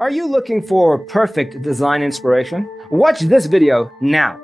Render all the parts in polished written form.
Are you looking for perfect design inspiration? Watch this video now.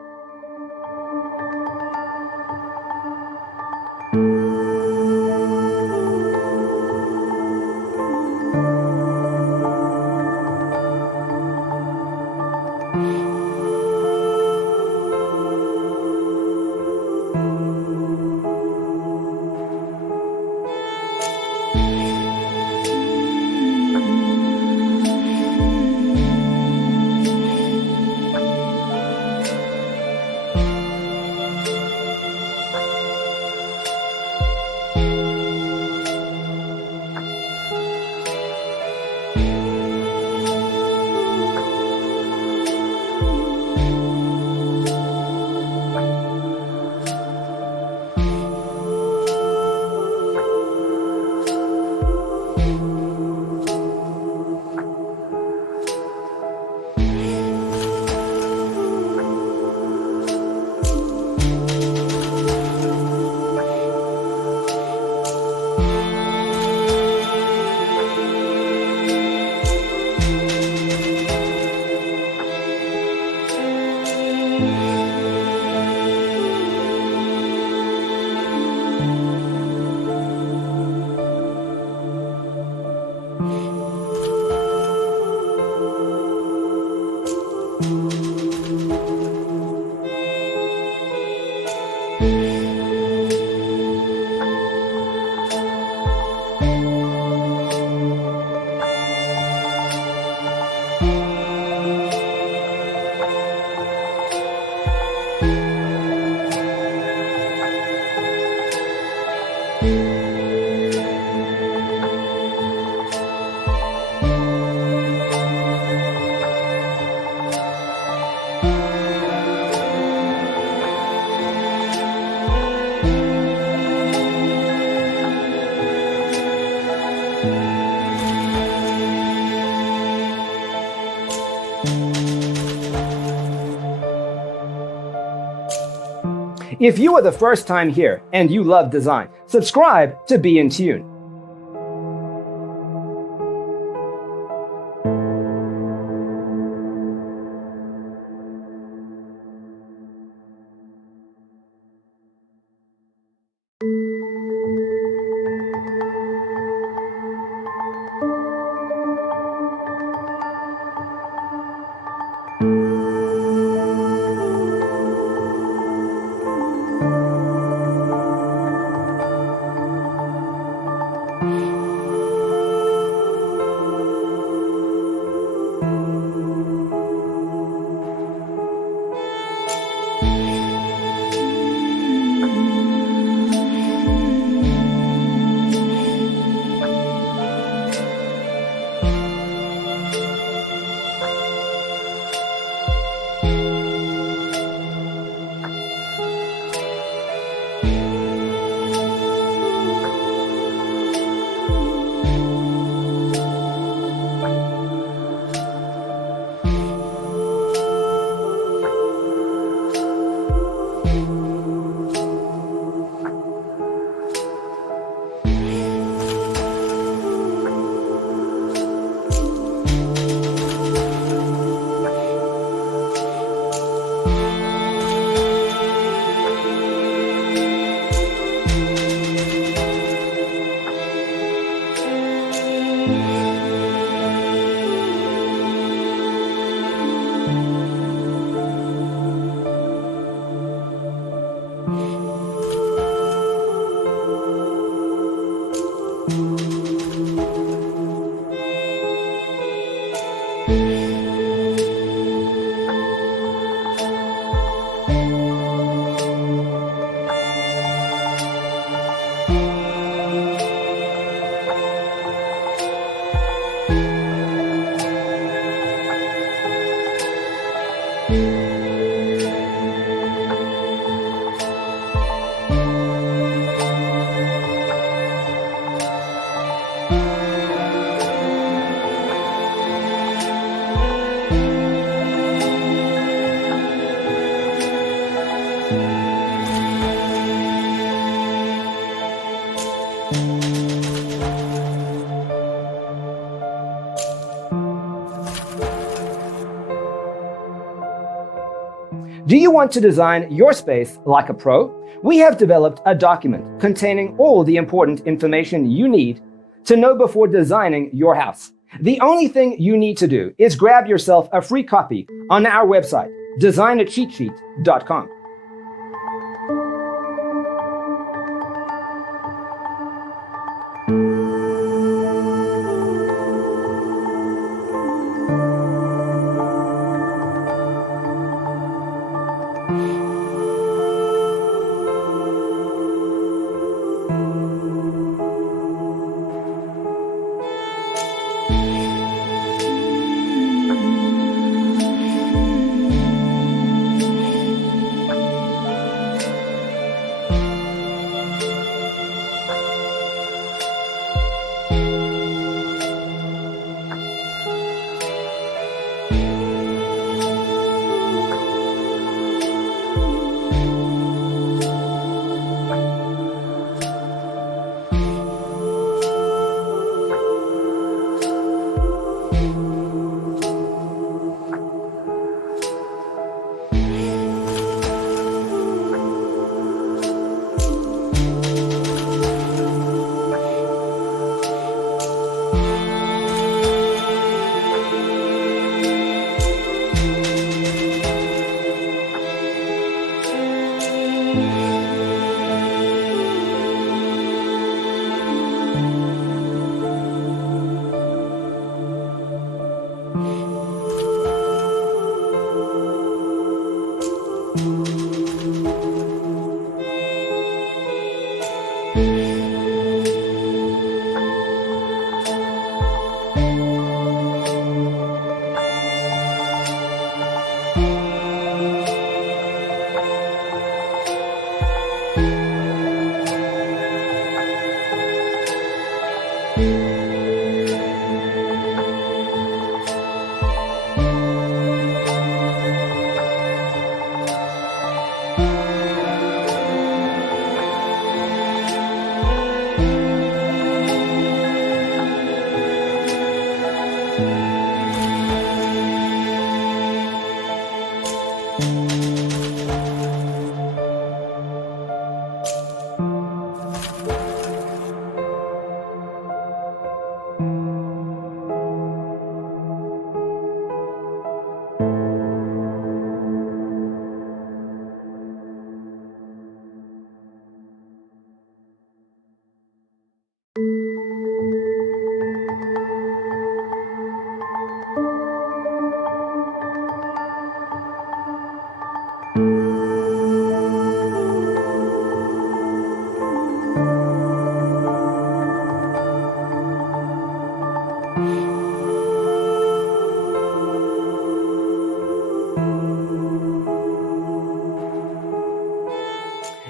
If you are the first time here and you love design, subscribe to be in tune. Do you want to design your space like a pro? We have developed a document containing all the important information you need to know before designing your house. The only thing you need to do is grab yourself a free copy on our website, designacheatsheet.com.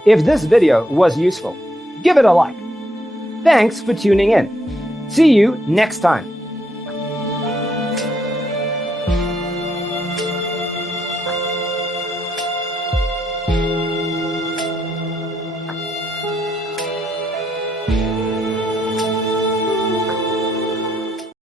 If this video was useful, give it a like. Thanks for tuning in. See you next time.